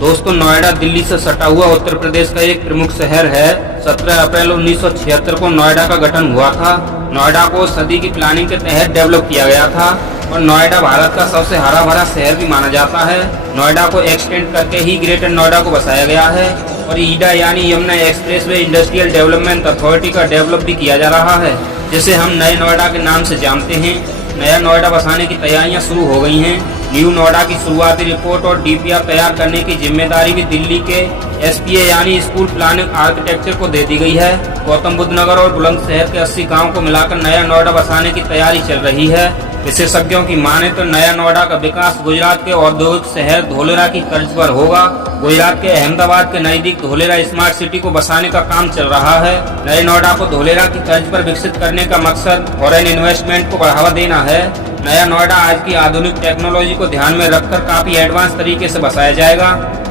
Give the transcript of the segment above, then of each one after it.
दोस्तों, नोएडा दिल्ली से सटा हुआ उत्तर प्रदेश का एक प्रमुख शहर है। 17 अप्रैल 1976 को नोएडा का गठन हुआ था। नोएडा को सदी की प्लानिंग के तहत डेवलप किया गया था और नोएडा भारत का सबसे हरा भरा शहर भी माना जाता है। नोएडा को एक्सटेंड करके ही ग्रेटर नोएडा को बसाया गया है और ईडा यानी Yamuna expressway industrial development authority का डेवलप भी किया जा रहा है, जिसे हम नए नोएडा के नाम से जानते हैं। नया नोएडा बसाने की तैयारियां शुरू हो गई हैं। न्यू नोएडा की शुरुआती रिपोर्ट और डीपीआर तैयार करने की जिम्मेदारी भी दिल्ली के एसपीए यानी स्कूल प्लानिंग आर्किटेक्चर को दे दी गई है। गौतम बुद्ध नगर और बुलंदशहर के 80 गाँव को मिलाकर नया नोएडा बसाने की तैयारी चल रही है। विशेषज्ञों की माने तो नया नोएडा का विकास गुजरात के औद्योगिक शहर धोलेरा की तर्ज पर होगा। गुजरात के अहमदाबाद के नजदीक धोलेरा स्मार्ट सिटी को बसाने का काम चल रहा है। नए नोएडा को धोलेरा की तर्ज पर विकसित करने का मकसद फॉरेन इन्वेस्टमेंट को बढ़ावा देना है। नया नोएडा आज की आधुनिक टेक्नोलॉजी को ध्यान में रखकर काफी एडवांस तरीके से बसाया जाएगा।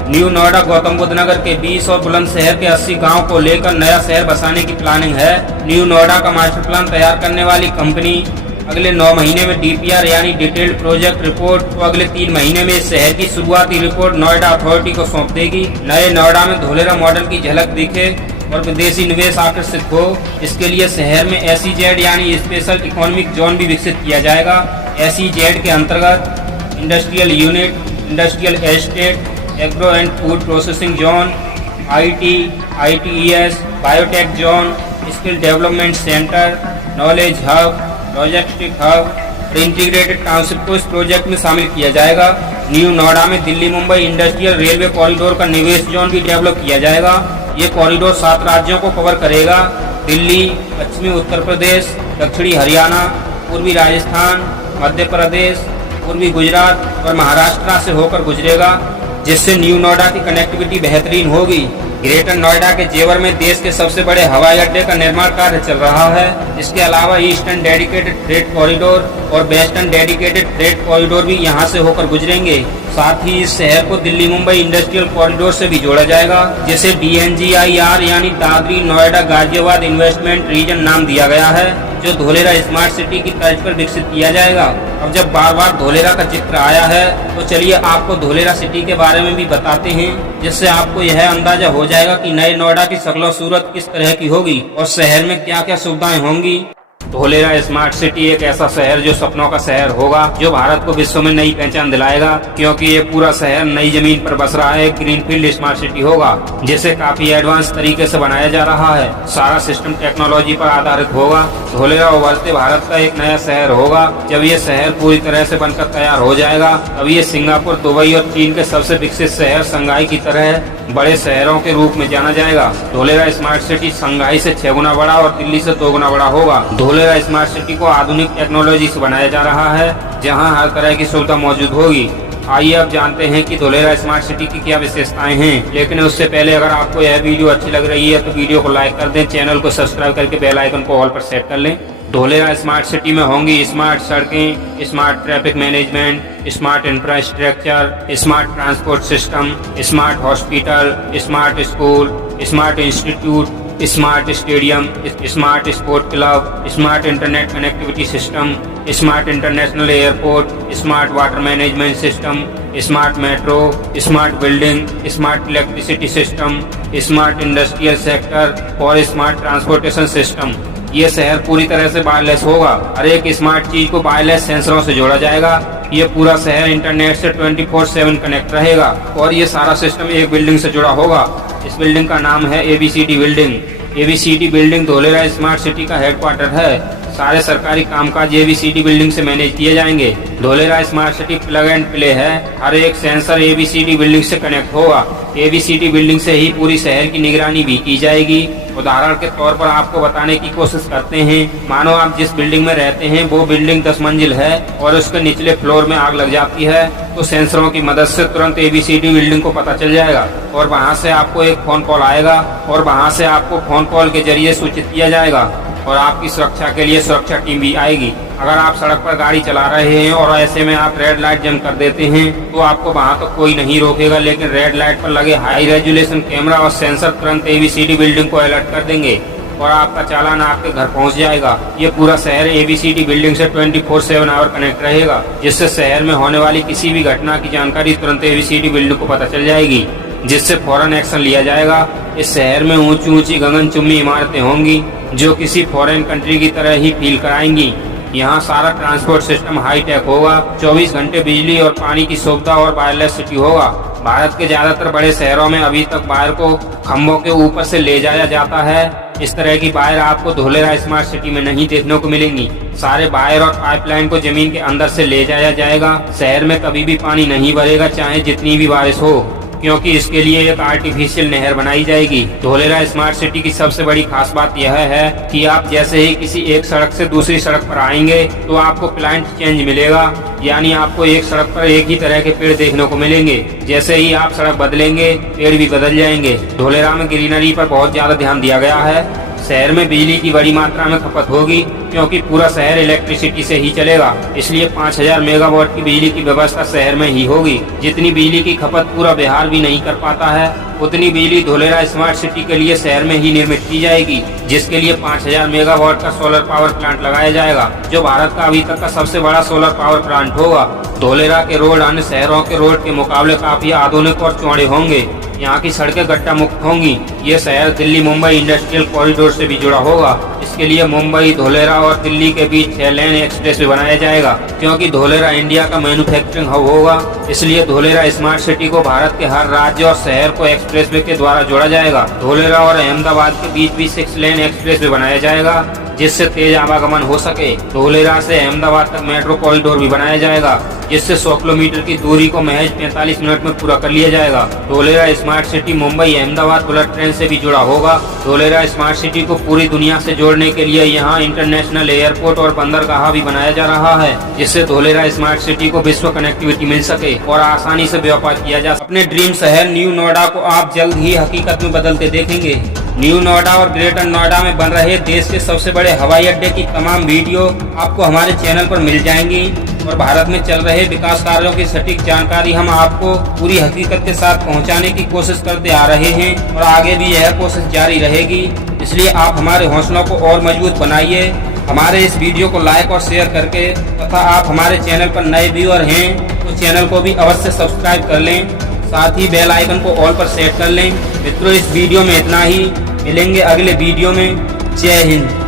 न्यू नोएडा गौतम बुद्ध नगर के 20 और बुलंदशहर के 80 गाँव को लेकर नया शहर बसाने की प्लानिंग है। न्यू नोएडा का मास्टर प्लान तैयार करने वाली कंपनी अगले 9 महीने में डीपीआर यानी डिटेल्ड प्रोजेक्ट रिपोर्ट तो अगले 3 महीने में इस शहर की शुरुआती रिपोर्ट नोएडा अथॉरिटी को सौंप देगी। नए नोएडा में धोलेरा मॉडल की झलक दिखे और विदेशी निवेश आकर्षित हो, इसके लिए शहर में एसईजेड यानी स्पेशल इकोनॉमिक जोन भी विकसित किया जाएगा। एसईजेड के अंतर्गत industrial unit, industrial estate, agro and food processing zone, ITES, biotech zone, skill development centre, knowledge hub, logistic hub, integrated township को इस प्रोजेक्ट में शामिल किया जाएगा। न्यू नोएडा में Delhi Mumbai industrial railway corridor का निवेश जोन भी डेवलप किया जाएगा। ये कॉरिडोर 7 राज्यों को कवर करेगा। दिल्ली, पश्चिमी उत्तर प्रदेश, दक्षिणी हरियाणा, पूर्वी राजस्थान, मध्य प्रदेश, पूर्वी गुजरात और महाराष्ट्र से होकर गुजरेगा, जिससे न्यू नोएडा की कनेक्टिविटी बेहतरीन होगी। ग्रेटर नोएडा के जेवर में देश के सबसे बड़े हवाई अड्डे का निर्माण कार्य चल रहा है। इसके अलावा ईस्टर्न डेडिकेटेड फ्रेट कॉरिडोर और वेस्टर्न डेडिकेटेड फ्रेट कॉरिडोर भी यहां से होकर गुजरेंगे। साथ ही इस शहर को दिल्ली मुंबई इंडस्ट्रियल कॉरिडोर से भी जोड़ा जाएगा, जिसे DNGIR यानी दादरी नोएडा गाजियाबाद इन्वेस्टमेंट रीजन नाम दिया गया है, जो धोलेरा स्मार्ट सिटी की तर्ज पर विकसित किया जाएगा। अब जब बार बार धोलेरा का जिक्र आया है तो चलिए आपको धोलेरा सिटी के बारे में भी बताते हैं, जिससे आपको यह अंदाजा हो जाएगा कि नए नोएडा की शक्ल सूरत किस तरह की होगी और शहर में क्या क्या सुविधाएं होंगी। धोलेरा स्मार्ट सिटी एक ऐसा शहर जो सपनों का शहर होगा, जो भारत को विश्व में नई पहचान दिलाएगा, क्योंकि ये पूरा शहर नई जमीन पर बस रहा है। ग्रीनफील्ड स्मार्ट सिटी होगा, जिसे काफी एडवांस तरीके से बनाया जा रहा है। सारा सिस्टम टेक्नोलॉजी पर आधारित होगा। धोलेरा उभरते भारत का एक नया शहर होगा। जब ये शहर पूरी तरह से बनकर तैयार हो जाएगा, तब ये सिंगापुर, दुबई और चीन के सबसे विकसित शहर शंघाई की तरह बड़े शहरों के रूप में जाना जाएगा। धोलेरा स्मार्ट सिटी शंघाई से 6 गुना बड़ा और दिल्ली से 2 गुना बड़ा होगा। धोलेरा स्मार्ट सिटी को आधुनिक टेक्नोलॉजी से बनाया जा रहा है, जहां हर तरह की सुविधा मौजूद होगी। आइए अब जानते हैं कि धोलेरा स्मार्ट सिटी की क्या विशेषताएं हैं। लेकिन उससे पहले अगर आपको यह वीडियो अच्छी लग रही है तो वीडियो को लाइक कर दें, चैनल को सब्सक्राइब करके बेल आइकन को ऑल पर सेट कर लें। धोलेरा स्मार्ट सिटी में होंगी स्मार्ट सड़कें, smart traffic management, smart infrastructure, smart transport system, smart hospital, smart school, smart institute, smart stadium, smart sport club, smart internet connectivity system, smart international airport, smart water management system, smart metro, smart building, smart electricity system, smart industrial sector और smart transportation system. ये शहर पूरी तरह से wireless होगा। हर एक smart चीज को वायरलेस सेंसरों से जोड़ा जाएगा। ये पूरा शहर इंटरनेट से 24/7 कनेक्ट रहेगा और ये सारा सिस्टम एक बिल्डिंग से जुड़ा होगा। इस बिल्डिंग का नाम है ABCD building. ABCD building Dholera smart city का हेडक्वार्टर है। सारे सरकारी कामकाज ABCD बिल्डिंग से मैनेज किए जाएंगे। Dholera smart city plug and play है। हर एक सेंसर ABCD बिल्डिंग से कनेक्ट होगा। ABCD बिल्डिंग से ही पूरी शहर की निगरानी भी की जाएगी। उदाहरण के तौर पर आपको बताने की कोशिश करते हैं, मानो आप जिस बिल्डिंग में रहते हैं वो बिल्डिंग 10 मंजिल है और उसके निचले फ्लोर में आग लग जाती है, तो सेंसरों की मदद से तुरंत ABCD बिल्डिंग को पता चल जाएगा और वहां से आपको एक फोन कॉल आएगा और वहां से आपको फोन कॉल के जरिए सूचित किया जाएगा और आपकी सुरक्षा के लिए सुरक्षा टीम भी आएगी। अगर आप सड़क पर गाड़ी चला रहे हैं और ऐसे में आप रेड लाइट जम कर देते हैं तो आपको वहां तो कोई नहीं रोकेगा, लेकिन रेड लाइट पर लगे हाई रेजोल्यूशन कैमरा और सेंसर तुरंत ABCD बिल्डिंग को अलर्ट कर देंगे और आपका चालान आपके घर पहुंच जाएगा। ये पूरा शहर ABCD बिल्डिंग से 24/7 आवर कनेक्ट रहेगा, जिससे शहर में होने वाली किसी भी घटना की जानकारी तुरंत ABCD बिल्डिंग को पता चल जाएगी, जिससे फौरन एक्शन लिया जाएगा। इस शहर में ऊंची ऊंची गगनचुंबी इमारतें होंगी जो किसी फॉरेन कंट्री की तरह ही फील कराएंगी। यहाँ सारा ट्रांसपोर्ट सिस्टम हाई टेक होगा, 24 घंटे बिजली और पानी की सुविधा और वायरलेस सिटी होगा। भारत के ज्यादातर बड़े शहरों में अभी तक वायर को खंभों के ऊपर से ले जाया जाता है। इस तरह की वायर आपको धोलेरा स्मार्ट सिटी में नहीं देखने को मिलेंगी। सारे वायर और पाइपलाइन को जमीन के अंदर से ले जाया जाएगा। शहर में कभी भी पानी नहीं भरेगा, चाहे जितनी भी बारिश हो, क्योंकि इसके लिए एक आर्टिफिशियल नहर बनाई जाएगी। धोलेरा स्मार्ट सिटी की सबसे बड़ी खास बात यह है कि आप जैसे ही किसी एक सड़क से दूसरी सड़क पर आएंगे तो आपको प्लांट चेंज मिलेगा, यानी आपको एक सड़क पर एक ही तरह के पेड़ देखने को मिलेंगे। जैसे ही आप सड़क बदलेंगे पेड़ भी बदल जाएंगे। धोलेरा में ग्रीनरी पर बहुत ज्यादा ध्यान दिया गया है। शहर में बिजली की बड़ी मात्रा में खपत होगी, क्योंकि पूरा शहर इलेक्ट्रिसिटी से ही चलेगा। इसलिए 5000 मेगावाट की बिजली की व्यवस्था शहर में ही होगी। जितनी बिजली की खपत पूरा बिहार भी नहीं कर पाता है, उतनी बिजली धोलेरा स्मार्ट सिटी के लिए शहर में ही निर्मित की जाएगी, जिसके लिए 5000 मेगावाट का सोलर पावर प्लांट लगाया जाएगा, जो भारत का अभी तक का सबसे बड़ा सोलर पावर प्लांट होगा। धोलेरा के रोड अन्य शहरों के रोड के मुकाबले काफी आधुनिक और चौड़े होंगे। यहाँ की सड़कें गड्ढा मुक्त होंगी। ये शहर दिल्ली मुंबई इंडस्ट्रियल कॉरिडोर से भी जुड़ा होगा। इसके लिए मुंबई, धोलेरा और दिल्ली के बीच 6 लेन एक्सप्रेस वे बनाया जाएगा, क्योंकि धोलेरा इंडिया का मैन्युफैक्चरिंग हब होगा। इसलिए धोलेरा स्मार्ट सिटी को भारत के हर राज्य और शहर को एक्सप्रेस वे के द्वारा जोड़ा जाएगा। धोलेरा और अहमदाबाद के बीच भी 6 लेन एक्सप्रेस वे बनाया जाएगा, जिससे तेज आवागमन हो सके। धोलेरा से अहमदाबाद तक मेट्रो कॉरिडोर भी बनाया जाएगा, जिससे 100 किलोमीटर की दूरी को महज 45 मिनट में पूरा कर लिया जाएगा। Dholera smart city Mumbai Ahmedabad bullet train से भी जुड़ा होगा। धोलेरा स्मार्ट सिटी को पूरी दुनिया से जोड़ने के लिए यहाँ इंटरनेशनल एयरपोर्ट और बंदरगाह भी बनाया जा रहा है, जिससे धोलेरा स्मार्ट सिटी को विश्व कनेक्टिविटी मिल सके और आसानी से व्यापार किया जा सके। अपने ड्रीम शहर न्यू नोएडा को आप जल्द ही हकीकत में बदलते देखेंगे। न्यू नोएडा और ग्रेटर नोएडा में बन रहे देश के सबसे बड़े हवाई अड्डे की तमाम वीडियो आपको हमारे चैनल पर मिल जाएंगी, और भारत में चल रहे विकास कार्यों की सटीक जानकारी हम आपको पूरी हकीकत के साथ पहुंचाने की कोशिश करते आ रहे हैं, और आगे भी यह कोशिश जारी रहेगी। इसलिए आप हमारे हौसलों को और मजबूत बनाइए, हमारे इस वीडियो को लाइक और शेयर करके, तथा आप हमारे चैनल पर नए व्यूअर हैं तो चैनल को भी अवश्य सब्सक्राइब कर लें, साथ ही बेल आइकन को ऑल पर सेट कर लें। मित्रों, इस वीडियो में इतना ही। मिलेंगे अगले वीडियो में। जय हिंद।